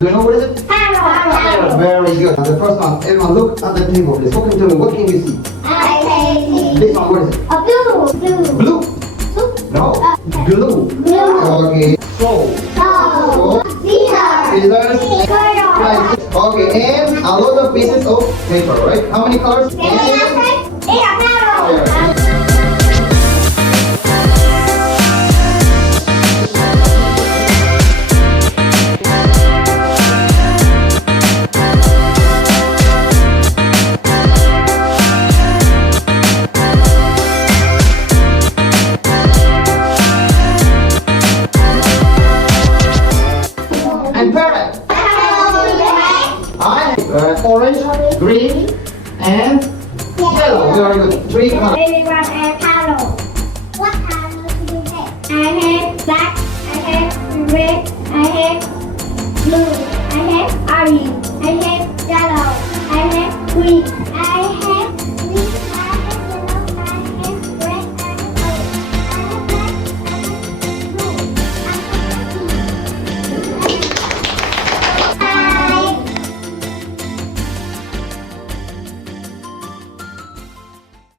Do you know what is it? Parrot. Very good. The first one, everyone look at the table. Please look into me. What can you see? I can see. This one, what is it? A blue. Blue. No. Glue. Blue. Okay. So. So. Scissors. Crayon. Right. Okay. And a lot of pieces of paper, right? How many colors? It's a parrot. And parrot. Orange, green, and yellow. Very good. Three colors. Everyone a parrot. What color do you have? I have black. I have red. I have blue. I have orange. I have yellow. I have green. I